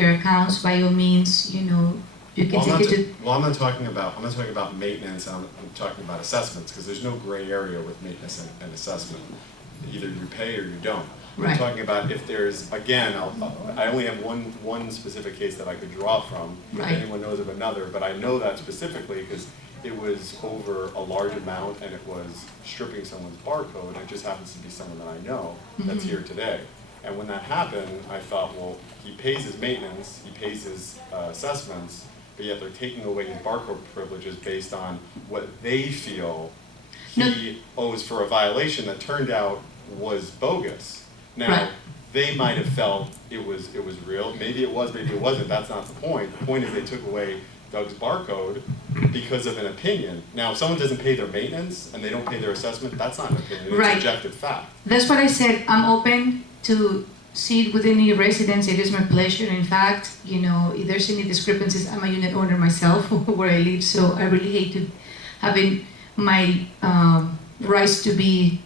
their accounts, by all means, you know, you can take it to. Well, I'm not talking about maintenance, I'm talking about assessments, because there's no gray area with maintenance and assessment. Either you pay or you don't. Right. I'm talking about if there's, again, I only have one specific case that I could draw from. Right. If anyone knows of another, but I know that specifically because it was over a large amount and it was stripping someone's barcode, and it just happens to be someone that I know that's here today. And when that happened, I thought, well, he pays his maintenance, he pays his assessments, but yet they're taking away his barcode privileges based on what they feel he owes for a violation that turned out was bogus. Now, Right. they might have felt it was real. Maybe it was, maybe it wasn't. That's not the point. The point is they took away Doug's barcode because of an opinion. Now, if someone doesn't pay their maintenance and they don't pay their assessment, that's not an opinion. It's Right. objective fact. That's what I said. I'm open to see it within your residence. It is my pleasure. In fact, you know, if there's any discrepancies, I'm a unit owner myself where I live, so I really hate to having my rights to be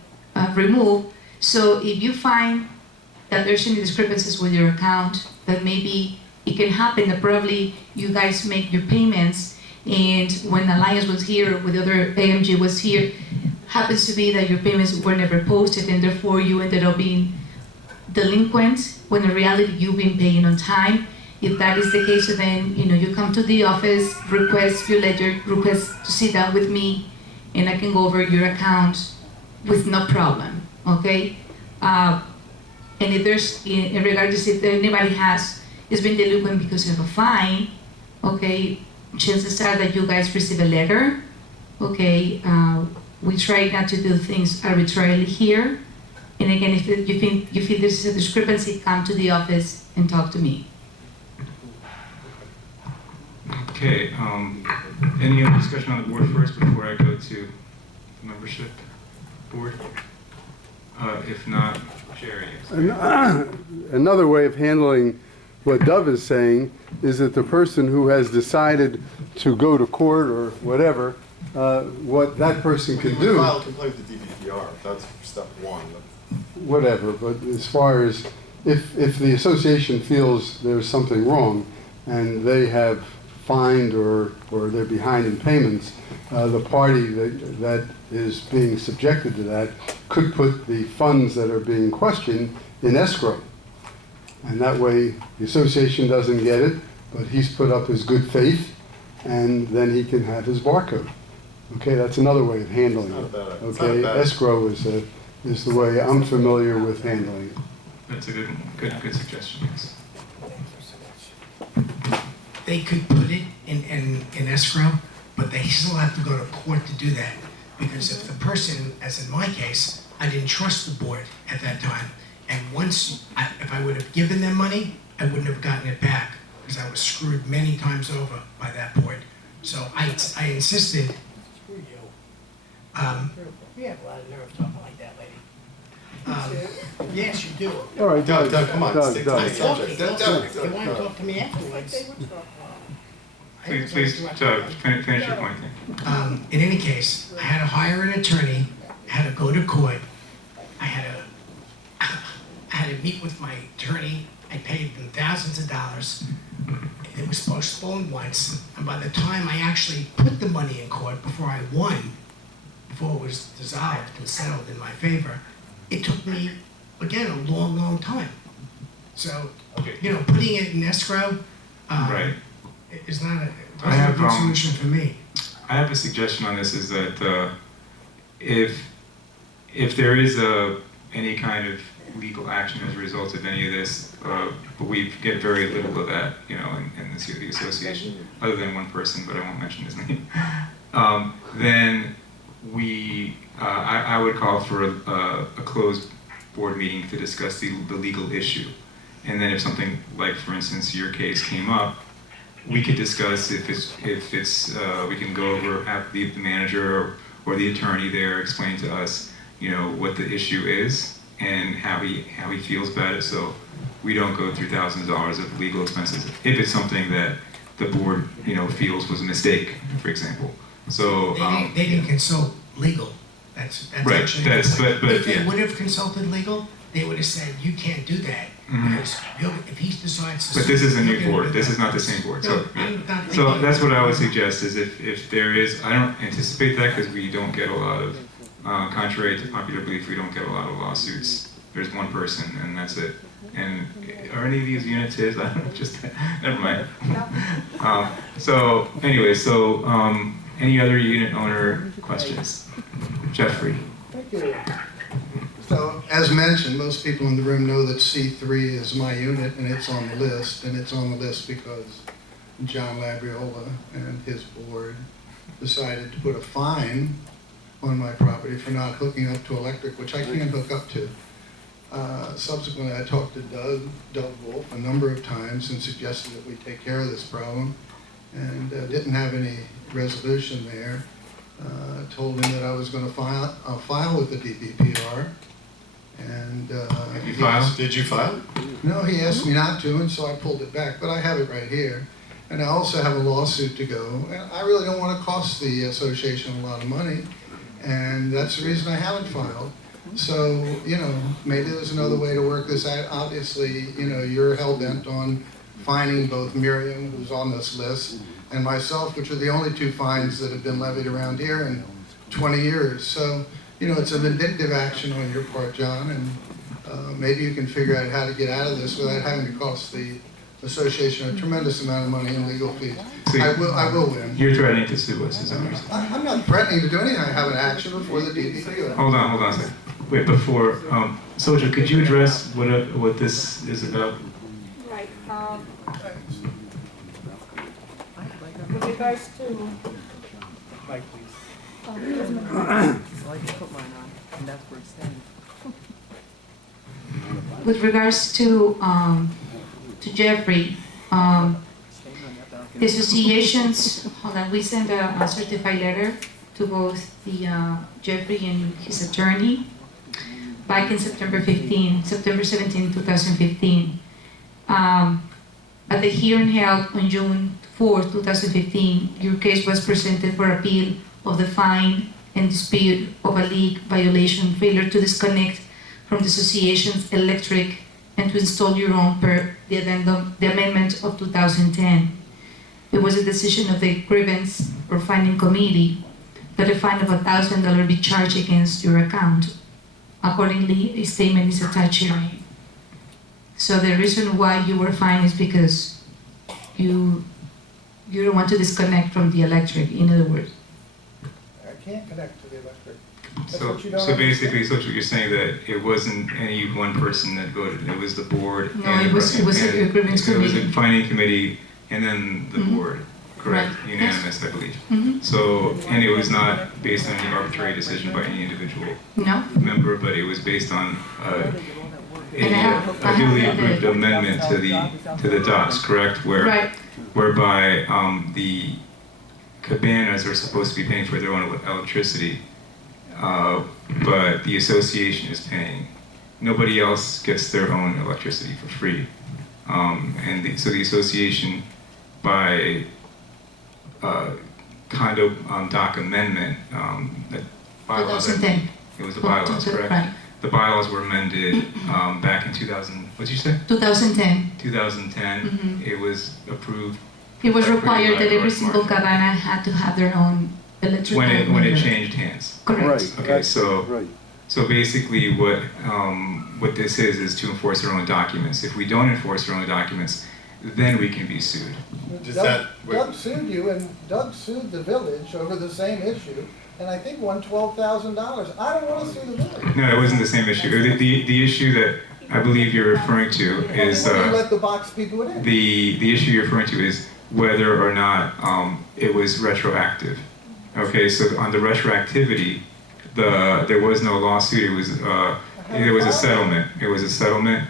removed. So if you find that there's any discrepancies with your account, that maybe it can happen that probably you guys make your payments, and when Alliance was here, with the other AMG was here, happens to be that your payments were never posted, and therefore you ended up being delinquent, when in reality you've been paying on time. If that is the case, then you know you come to the office, request your ledger, request to sit down with me, and I can go over your account with no problem. Okay, and if there's, regardless if anybody is been delinquent because of a fine, okay, chances are that you guys receive a letter. Okay, we try not to do things arbitrarily here. And again, if you feel there's a discrepancy, come to the office and talk to me. Okay, any other discussion on the board first before I go to the membership board? If not, Jerry. Another way of handling what Dove is saying is that the person who has decided to go to court or whatever, what that person can do. File a complaint with the DPPR. That's step one. Whatever, but as far as if the association feels there's something wrong and they have fined or they're behind in payments, the party that is being subjected to that could put the funds that are being questioned in escrow. And that way the association doesn't get it, but he's put up his good faith, and then he can have his barcode. Okay, that's another way of handling It's it. not bad. It's Okay, not bad. escrow is the way I'm familiar with handling it. That's a good suggestion, yes. They could put it in escrow, but they still have to go to court to do that. Because if the person, as in my case, I didn't trust the board at that time, and if I would have given them money, I wouldn't have gotten it back, because I was screwed many times over by that board. So I insisted. Screw you. You have a lot of nerve talking like that, lady. Yes, you do. All right, Doug, come on, Doug, stick to Doug. the subject. If you want to talk to me afterwards. Please, finish your point then. In any case, I had to hire an attorney, had to go to court, I had to meet with my attorney, I paid them thousands of dollars. It was postponed once, and by the time I actually put the money in court, before I won, before it was dissolved and settled in my favor, it took me, again, a long, long time. So, Okay. you know, putting it in escrow, Right. is not a have, good solution for me. I have a suggestion on this, is that if there is any kind of legal action as a result of any of this, but we get very little of that, you know, in the association, other than one person, but I won't mention his name, then I would call for a closed board meeting to discuss the legal issue. And then if something like, for instance, your case came up, we could discuss if we can go over, have the manager or the attorney there explain to us, you know, what the issue is and how he feels about it, so we don't go through thousands of dollars of legal expenses if it's something that the board, you know, feels was a mistake, for example. So They didn't consult legal. That's right. actually. But if they yeah. would have consulted legal, they would have said, you can't do that, because if he decides to. But this is a you're new gonna board, do this that. is not the same board, No, so. I'm not So thinking- that's what I would suggest, is if there is, I don't anticipate that because we don't get a lot of, contrary to popular belief, we don't get a lot of lawsuits. There's one person and that's it. And are any of these units his? I don't know, just, never mind. So anyway, any other unit owner questions? Jeffrey? Thank you. So, as mentioned, most people in the room know that C3 is my unit, and it's on the list, and it's on the list because John Labriola and his board decided to put a fine on my property for not hooking up to electric, which I can't hook up to. Subsequently, I talked to Doug Wolf a number of times and suggested that we take care of this problem, and didn't have any resolution there. Told him that I was going to file with the DPPR, and You filed? Did you file? no, he asked me not to, and so I pulled it back. But I have it right here, and I also have a lawsuit to go. And I really don't want to cost the association a lot of money, and that's the reason I haven't filed. So, you know, maybe there's another way to work this out. Obviously, you know, you're hell-bent on fining both Miriam, who's on this list, and myself, which are the only two fines that have been levied around here in 20 years. So, you know, it's a vindictive action on your part, John, and maybe you can figure out how to get out of this without having to cost the association a tremendous amount of money in legal fees. So I will win. You're threatening to sue us, is that what you're saying? I'm not threatening to do anything. I have an action before the DPP. Hold on a second. Wait, before, Soldier, could you address what this is about? Right, with regards to, Mike, please. Councilman- I can put mine on, and that's where it's staying. With regards to Jeffrey, the associations, hold on, we sent a certified letter to both the Jeffrey and his attorney back in September 17, 2015. At the hearing held on June 4, 2015, your case was presented for appeal of the fine and dispute of a league violation, failure to disconnect from the association's electric and to install your own per the amendment of 2010. It was a decision of the grievance or fining committee that a fine of $1,000 be charged against your account. Accordingly, a statement is attached herein. So the reason why you were fined is because you don't want to disconnect from the electric, in other words. I can't connect to the electric. That's So, what you don't so basically, understand. so you're saying that it wasn't any one person that voted, it was the board. No, and- it was a and- grievance It was a committee. fining committee and then the Mhm. board, correct? Right. Unanimous, I believe. Mm-hmm. So, and it was not based on any arbitrary decision by any individual No? member, but it was based on And I have a duly the- approved amendment to the docs, correct? Right. Whereby the cabanas are supposed to be paying for their own electricity, but the association is paying. Nobody else gets their own electricity for free. So the association, by condo doc amendment, that bylaws, 2010. it was the bylaws, correct? Right. The bylaws were amended back in 2000, what'd you say? 2010. 2010. Mhm. It was approved It was By required that every George single Marshall. cabana had to have their own electrical when it meter. changed hands. Correct. Okay, so Right. so basically what this is to enforce our own documents. If we don't enforce our own documents, then we can be sued. Does Doug- that- wait. Doug sued you, and Doug sued the village over the same issue, and I think won $12,000. I don't want to sue the village. No, it wasn't the same issue. The issue that I believe you're referring to is Well, you let the box people in. the issue you're referring to is whether or not it was retroactive. Okay, so on the retroactivity, there was no lawsuit. It was there was a settlement. It was a settlement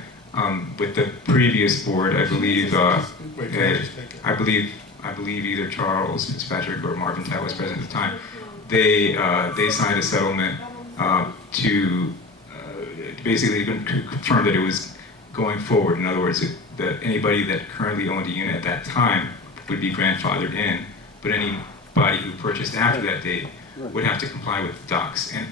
with the previous board. I believe. Wait, can I just take it? I believe either Charles Fitzpatrick or Marvin Tatt was president at the time. They signed a settlement to basically confirm that it was going forward. In other words, that anybody that currently owned a unit at that time would be grandfathered in, but anybody who purchased after that date would have to comply with the docs. And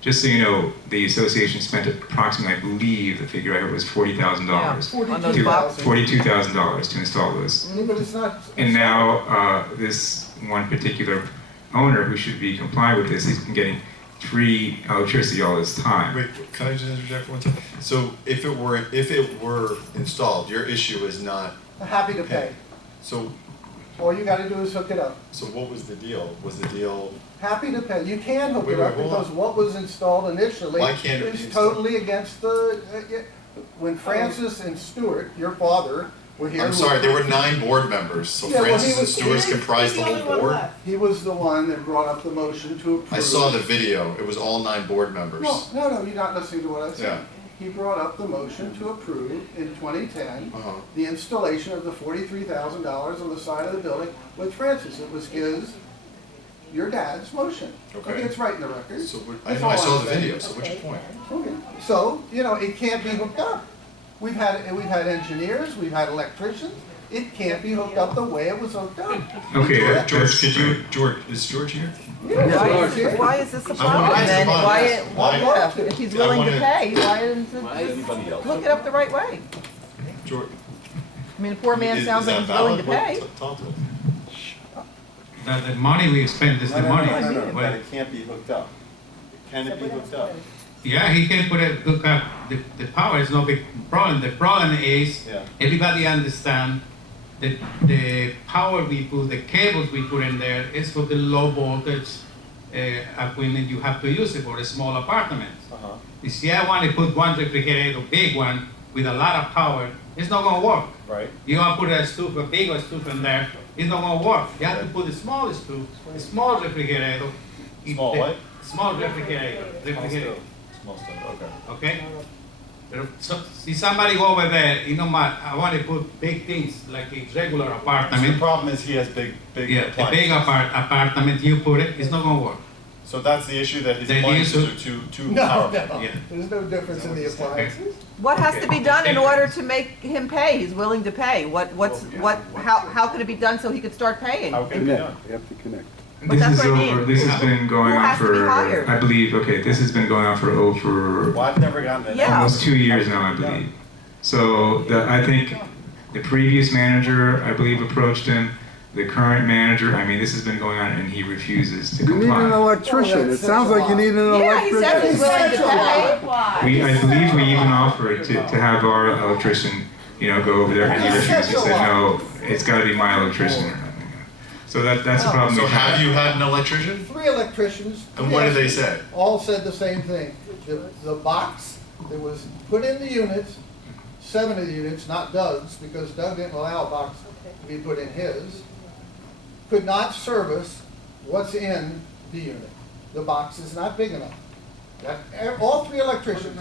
just so you know, the association spent approximately, I believe, the figure I heard was $40,000. On those boxes. $42,000 to install those. But it's not. And now, this one particular owner who should be compliant with this, he's been getting free electricity all this time. Wait, can I just interject for one second? So if it were installed, your issue is not, Happy to pay. so, All you gotta do is hook it up. So what was the deal? Was the deal, Happy to pay. You can hook Wait, it up wait, hold on. because what was installed initially Why can't it be is installed? totally against the, when Francis and Stuart, your father, were here. I'm sorry, there were 9 board members, so Yeah, well, Francis he and was- Stewart's comprised the whole board? He was the one that brought up the motion to approve. I saw the video, it was all 9 board members. No, you're not listening to what I said. Yeah. He brought up the motion to approve in 2010, Uh-huh. the installation of the $43,000 on the side of the building with Francis. It was your dad's motion. Okay. It's right in the record. So, I That's know, I all saw I'm the saying. video, so what's your point? Okay, so, it can't be hooked up. We've had engineers, we've had electricians, it can't be hooked up the way it was hooked up. Okay, George, is George here? Why is this a I problem wanna ask then? Yvonne Why, this. Why- yeah, if he's I willing to wanna- pay, why isn't it just look it up the right way? George, I mean, the poor man is sounds like that he's willing to valid? pay. Talk to him. The money we spend is the money. that Well, it can't be hooked up? Can it be hooked up? yeah, he can hook up, the power is no big problem. The problem is, Yeah. everybody understand that the power we put, the cables we put in there is for the low voltage equipment you have to use it for the small apartments. Uh-huh. You see, I want to put one refrigerator, big one, with a lot of power, it's not gonna work. Right? You want to put a big stove in there, it's not gonna work. You have to put a small stove, a small refrigerator. Small what? Small refrigerator. Small stuff, okay. Okay? So, see somebody go over there, I want to put big things like a regular So the apartment. problem is he has big Yeah, a big appliances. apartment, you put it, it's not gonna work. So that's the issue, that his The appliances issue- are too No, powerful. Yeah. There's no difference in the appliances. What has to be done in order to make him pay? He's willing to pay. How could it be done so he could start paying? How can it be done? Connect, you have to connect. But that's what I mean. This has been going Who on has to be for, hired? I believe, okay, this has been going on for over Well, I've never gotten that. Yeah. almost 2 years now, I believe. So I think the previous manager, I believe, approached him. The current manager, I mean, this has been going on and he refuses to You need an comply. electrician. It sounds like you need an Yeah, he said he's electrician. willing to pay. I believe we even offered to have our electrician, go over there and he refused. He said, no, it's gotta be my electrician. So that's the problem So we have have. you had an electrician? 3 electricians. And what did they say? All said the same thing. The box that was put in the units, 7 of the units, not Doug's, because Doug didn't allow a box to be put in his, could not service what's in the unit. The box is not big enough. All 3 electricians.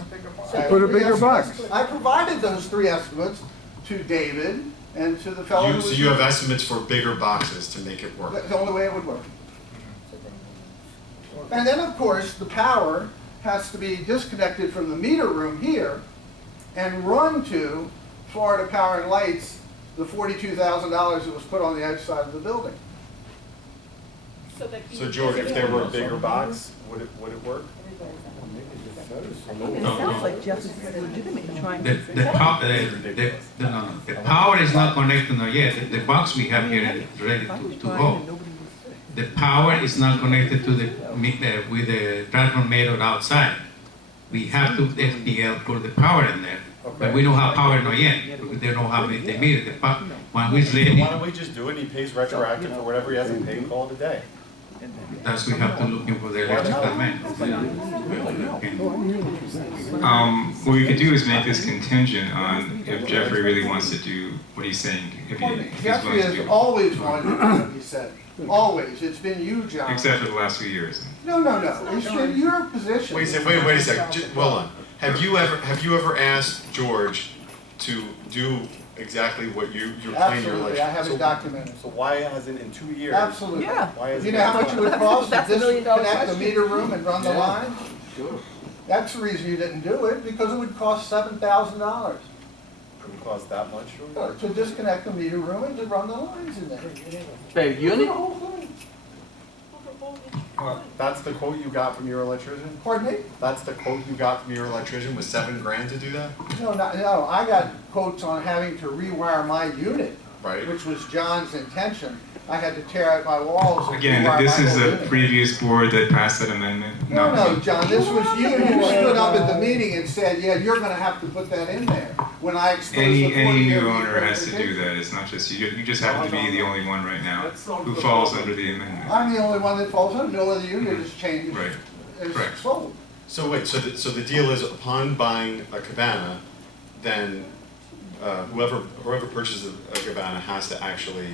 Put a bigger box. I provided those 3 estimates to David and to the fellow who was. So you have estimates for bigger boxes to make it work? That's the only way it would work. And then, of course, the power has to be disconnected from the meter room here and run to Florida Power and Lights, the $42,000 that was put on the outside of the building. So George, if there were a bigger box, would it work? It sounds like Jeff is legitimately trying to. The power is not connected now yet. The box we have here is ready to go. The power is not connected to with the transformer outside. We have to FPL put the power in there, but we don't have power now yet. They don't have the meter. When we ready, Why don't we just do it, and he pays retroactive for whatever he hasn't paid, call it a day? that's we have to look for the electrical man. What we could do is make this contingent on if Jeffrey really wants to do what he's saying, if he's Jeffrey willing to has do it. always wanted to do what he said. Always. It's been you, John. Except for the last few years. No. It's been your position. Wait a second, hold on. Have you ever asked George to do exactly what you're claiming your Absolutely. I have it election? documented. So why hasn't in 2 years? Absolutely. Yeah. Why is You it? know how much it would cost to That's $1 million disconnect the question. meter room and run the Yeah. line? Sure. That's the reason you didn't do it, because it would cost $7,000 It would cost that much? Sure. to disconnect the meter room and to run the lines in there. Per unit? The whole thing. That's the quote you got from your electrician? Pardon me? That's the quote you got from your electrician, was $7,000 to do that? No, I got quotes on having to rewire my unit, Right. which was John's intention. I had to tear out my walls and Again, rewire this my is whole the unit. previous board that passed that amendment. No, not no, me. John, this was you. You stood up at the meeting and said, yeah, you're gonna have to put that in there. When I exposed the Any 40-year new owner has to do representation. that, it's not just you, you just happen to be the only one right now who falls under the amendment. I'm the only one that falls under, no other unit is changed, Right. is Correct. sold. So wait, so the deal is upon buying a cabana, then whoever purchases a cabana has to actually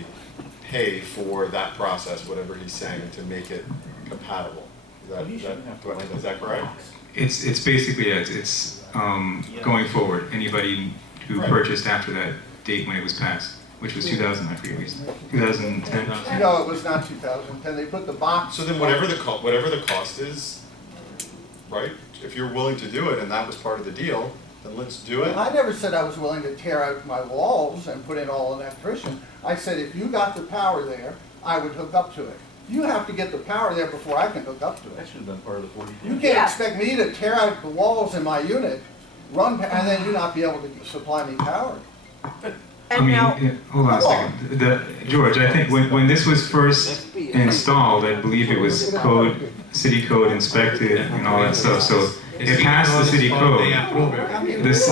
pay for that process, whatever he's saying, to make it compatible. Is that correct? It's basically, it's going forward, anybody who Right. purchased after that date when it was passed, which was 2000, I forget, 2010. No, it was not 2010, they put the box. So then whatever the cost is, right? If you're willing to do it and that was part of the deal, then let's do it. I never said I was willing to tear out my walls and put in all an electrician. I said if you got the power there, I would hook up to it. You have to get the power there before I can hook up to it. That should have been part of the 40. You can't expect me to tear out the walls in my unit, and then you not be able to supply me power. I And mean, now, yeah, hold on a second. George, I think when this was first installed, I believe it was city code inspected and all that stuff, so it passed the city code.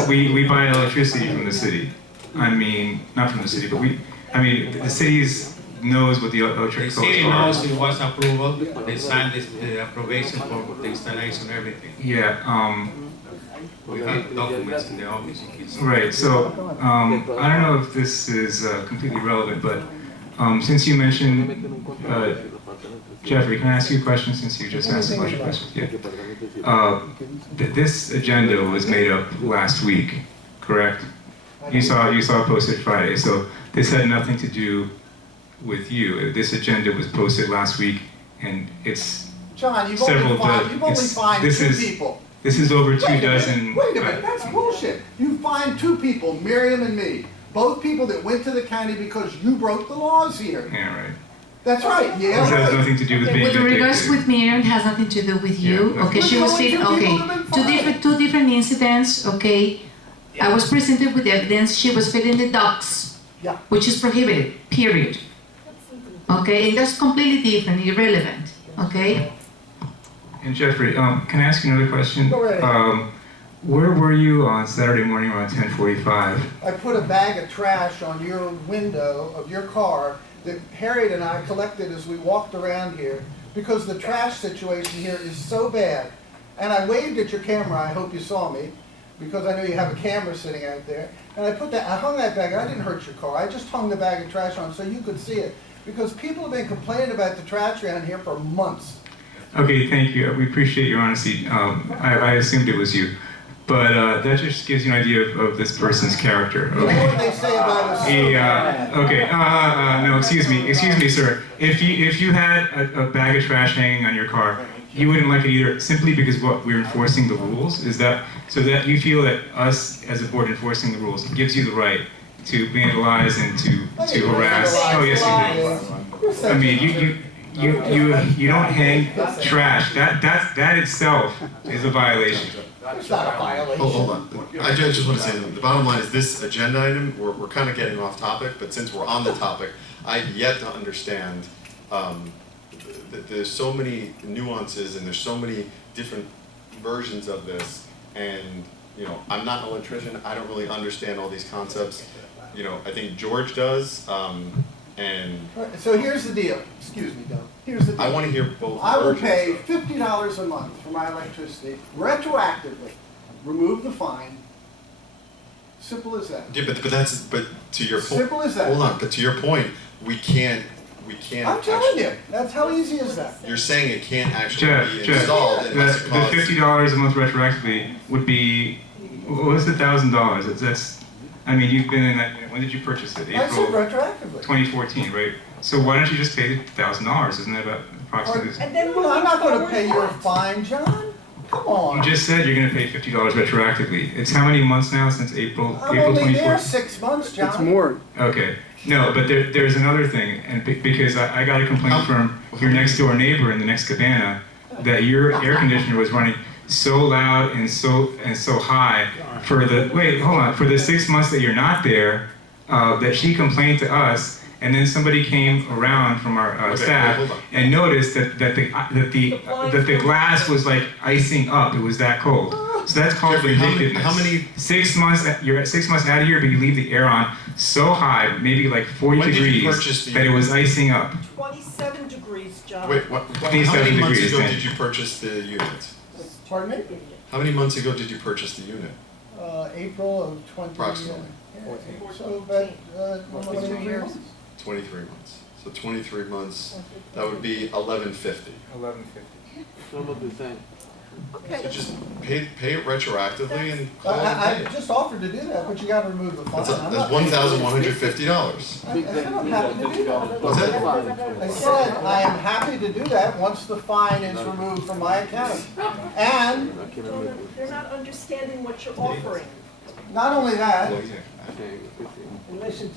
We buy electricity from the city. I mean, not from the city, but the cities knows what the The electric codes city are. knows it was approval, they signed the approbation for the installation, everything. Yeah, We have documents in the office. in case- right, so, I don't know if this is completely relevant, but, since you mentioned, Jeffrey, can I ask you a question since you just asked a bunch of questions? Yeah. This agenda was made up last week, correct? You saw it posted Friday, so this had nothing to do with you. This agenda was posted last week, and it's John, you've several. only fined This two is people. this is over Wait a 2 minute, dozen. Wait a minute, that's bullshit. You fined two people, Miriam and me. Both people that went to the county because you broke the laws here. Yeah, right. That's right, yeah. This has right. nothing to do with being With regards vindictive. with Miriam, it has nothing to do with you, Yeah, okay, she There's was only sitting, two people okay, that have been two different incidents, okay? I was presented with evidence, she was feeding the ducks, Yeah. which is prohibited, period. Okay, and that's completely different, irrelevant, okay? And Jeffrey, can I ask you another question? Go right ahead. Where were you on Saturday morning around 10:45? I put a bag of trash on your window of your car that Harriet and I collected as we walked around here because the trash situation here is so bad. And I waved at your camera, I hope you saw me, because I know you have a camera sitting out there. And I hung that bag, I didn't hurt your car, I just hung the bag of trash on so you could see it. Because people have been complaining about the trash around here for months. Okay, thank you. We appreciate your honesty. I assumed it was you. But that just gives you an idea of this person's character. You know what they say about us? Okay, no, excuse me, sir. If you had a bag of trash hanging on your car, you wouldn't like it either, simply because we're enforcing the rules? Is that, so that you feel that us, as a board enforcing the rules, gives you the right to vandalize and to harass? Oh, yes, you do. I mean, you don't hang trash. That itself is a violation. It's not a violation. Hold on. I just want to say, the bottom line is this agenda item, we're kind of getting off topic, but since we're on the topic, I've yet to understand that there's so many nuances and there's so many different versions of this. And, you know, I'm not an electrician. I don't really understand all these concepts. You know, I think George does. And Right, so here's the deal. Excuse me, Doug. Here's the deal. I want to hear both I will versions pay of- $50 a month for my electricity retroactively. Remove the fine. Simple as that. Yeah, but to your point. Simple as that. Hold on, but to your point, we can't. I'm telling you, that's how easy is that. You're saying it can't actually be Jeff, installed unless the it costs. $50 a month retroactively would be, what's the $1,000? That's, I mean, you've been in that, when did you purchase it? I said April retroactively. 2014, right? So why don't you just pay the $1,000? Isn't that about approximately? And then Well, I'm not moving gonna pay your fine, John. Come on. You just said you're gonna pay $50 retroactively. It's how many months now since April I'm only there 2014? 6 months, John. It's more. Okay, No, but there's another thing, and because I got a complaint from your next door neighbor in the next cabana that your air conditioner was running so loud and so high for the 6 months that you're not there, that she complained to us, and then somebody came around from our Okay, staff hold on. and noticed that the glass was like icing up. It was that cold. So that's called Jeffrey, vindictiveness. how many- 6 months? You're at 6 months out of here, but you leave the air on so high, maybe like 40 When did you degrees, purchase the that it was icing up. 27 degrees, John. Wait, what, how 27 many months degrees, ago then. did you purchase the unit? Pardon me? How many months ago did you purchase the unit? April of 20. Approximately. So about 23 months. 23 months. So 23 months, that would be 1150. 1150. Some of the thing. So just pay it retroactively and call it a I day. just offered to do that, but you gotta remove the fine. That's $1,150. I said I'm happy to do that. What's that? I said I am happy to do that once the fine is removed from my account. And They're not understanding what you're offering. not only that,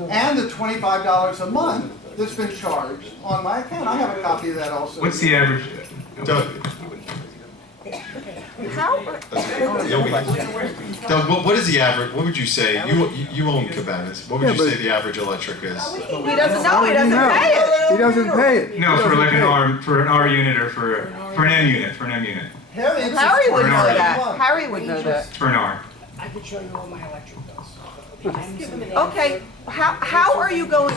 and the $25 a month that's been charged on my account. I have a copy of that also. What's the average? Doug, How, Doug, what is the average, what would you say, you own cabanas, what would Yeah, you but- say the average electric is? he doesn't know, he doesn't pay it. He doesn't pay it. No, for like an R unit or for an M unit, Harry, it's Harry would For an know hour. that, Harry would know that. for an R. I could show you all my electric bills. Okay, how are you going,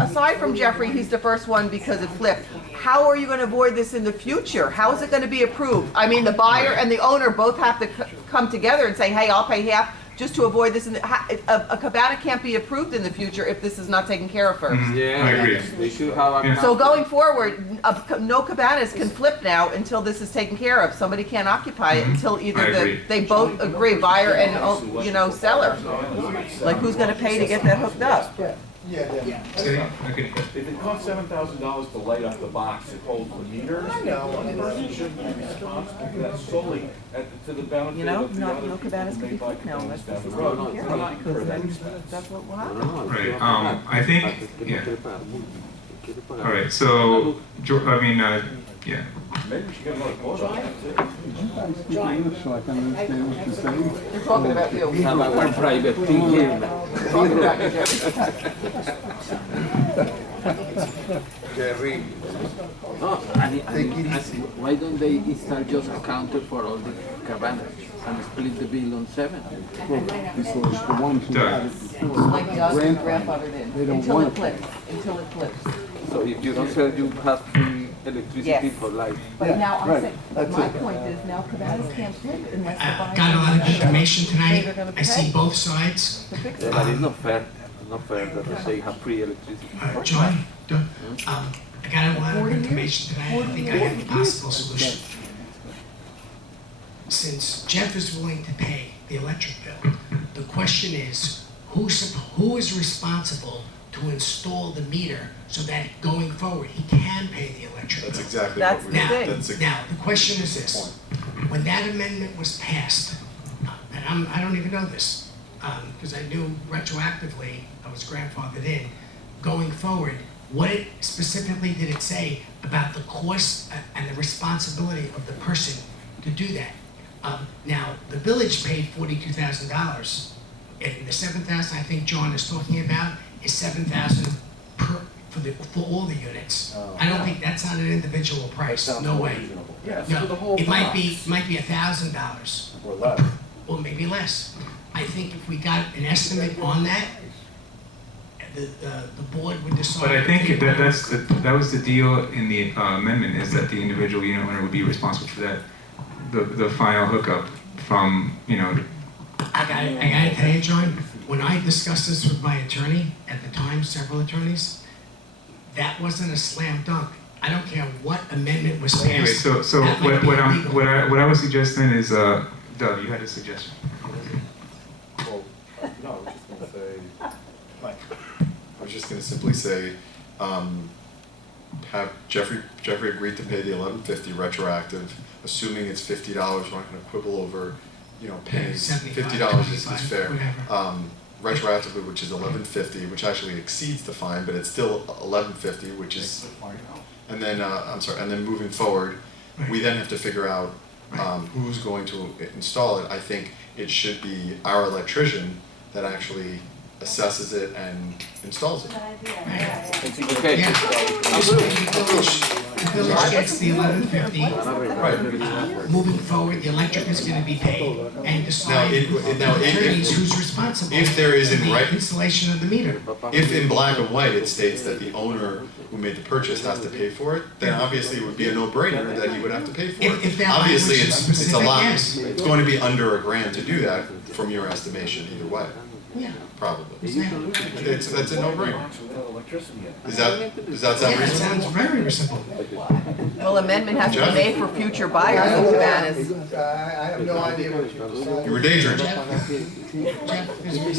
aside from Jeffrey, he's the first one because it flipped, how are you gonna avoid this in the future? How is it gonna be approved? I mean, the buyer and the owner both have to come together and say, hey, I'll pay half, just to avoid this. A cabana can't be approved in the future if this is not taken care of first. Yeah, I agree. they should have a. Yeah. So going forward, no cabanas can flip now until this is taken care of. Somebody can't occupy it until I either agree. they both agree, buyer and, seller. Like, who's gonna pay to get that hooked up? yeah. Okay. If it costs $7,000 to light up the box that holds the meters, I know. the person should be responsible for that solely to the benefit You know, of the no other cabanas can people be who may buy flipped now unless this cabans is down the taken road. care of, because then that's what will happen. Right. I think. Yeah. All right. So, yeah. Maybe we should get another quote on that too. So I can understand what you're saying. They're talking about you. Have our private thing here. Talking about you, Jeffrey. Jerry. Oh, why don't they start just a counter for all the cabanas and split the bill on 7? Because the ones who had it before, Like us, grandfathered in, They don't until want it it. flips, until it flips. So if you don't sell, you have free electricity Yes. for life. But Yeah, now, right. That's my it. point is, now cabanas can't flip unless the buyer. I got a lot of information Say tonight. they're gonna I see pay both sides. to fix Yeah, it. but it's not fair. It's not fair that they say have free electricity. John, I got a lot of information tonight. I think I have a possible solution. Since Jeff is willing to pay the electric bill, the question is, who is responsible to install the meter so that going forward, he can pay the electric bill? That's exactly That's what the we, thing. that's Now, the question is this, when that amendment was passed, and I don't even know this, because I knew retroactively, I was grandfathered in, going forward, what specifically did it say about the cost and the responsibility of the person to do that? Now, the village paid $42,000, and the 7,000 I think John is talking about is 7,000 for all the units. I don't think that's on an individual price, no way. Yes, No, for the whole it might be box. $1,000, Or less. or maybe less. I think if we got an estimate on that, the board would decide. But I think that was the deal in the amendment, is that the individual unit owner would be responsible for that, the final hookup from, I gotta tell you, John, when I discussed this with my attorney, at the time, several attorneys, that wasn't a slam dunk. I don't care what amendment was passed. Anyway, so that might be illegal. what I was suggesting is, Doug, you had a suggestion. Well, no, I was just gonna say, I was just gonna simply say, have Jeffrey agreed to pay the $1150 retroactive, assuming it's $50, we're not gonna quibble over, pennies. $75, $50 is fair. whatever. retroactively, which is $11.50, which actually exceeds the fine, but it's still $11.50, which is, and then, and then moving forward, we then have to figure out who's going to install it. I think it should be our electrician that actually assesses it and installs it. Okay. Yeah. The village gets the $11.50. Moving forward, the electric is gonna be paid, and decide attorneys who's responsible if there is for in the right- installation of the meter. If in black and white it states that the owner who made the purchase has to pay for it, then obviously it would be a no-brainer that he would have to pay for If it. that Obviously, language is it's a specific, lot, yes. it's going to be under $1,000 to do that from your estimation either way, Yeah. probably. Exactly. That's a no-brainer. Does that sound Yeah, it sounds reasonable? very reasonable. Well, amendment has to be Jeff? made for future buyers of cabanas. I have no idea what you decided. You were daydreaming. Jeff, is this?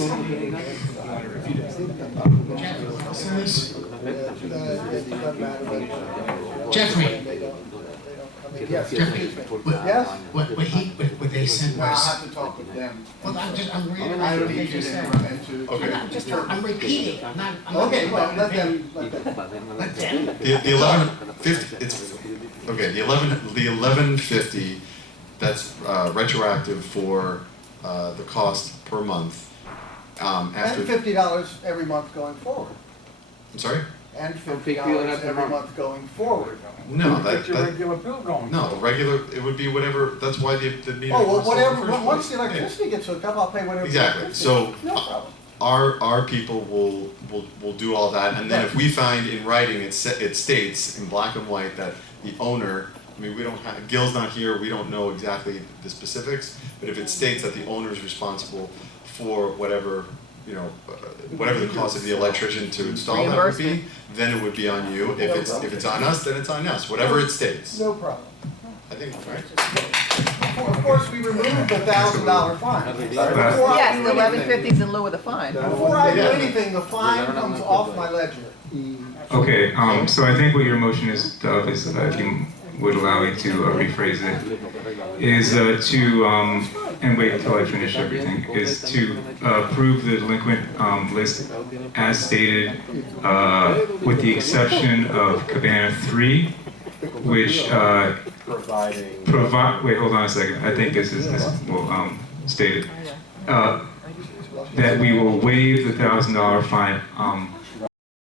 Jeff, so this, It doesn't matter, but- Jeffrey. They don't yes, Jeffrey, yes? what they said No, I'll was, have to talk with them. well, I'm reading I what don't they need you just to said. enter into. Okay. I'm repeating, I'm not. Okay, well, let them. Let them. The 11.50, it's, okay, the 11.50, that's retroactive for the cost per month. And After, $50 every month going forward. I'm sorry? And $50 every month going forward. No, Get your that, regular bill going. no, the regular, it would be whatever, that's why the meter. Oh, well, costs in the whatever, first once the place. electricity gets hooked up, I'll pay whatever. the Exactly. electricity So, is. No problem. Our people will do all that, and then if we find in writing, it states in black and white that the owner, I mean, we don't have, Gil's not here, we don't know exactly the specifics, but if it states that the owner is responsible for whatever, you know, whatever the cost of the electrician to install that would be, Reimbursement. then it would be on you. If it's on us, then it's on us, whatever it states. No problem. I think, right? Of course, we removed the $1,000 fine. Before I Yes, do the anything- $11.50 is in lieu of the fine. Before I do anything, the fine comes off my ledger. Okay, so I think what your motion is, Dove, is, if you would allow me to rephrase it, is to, and wait until I finish everything, is to approve the delinquent list as stated, with the exception of Cabana 3, which Providing. wait, hold on a second, I think this will state it. That we will waive the $1,000 fine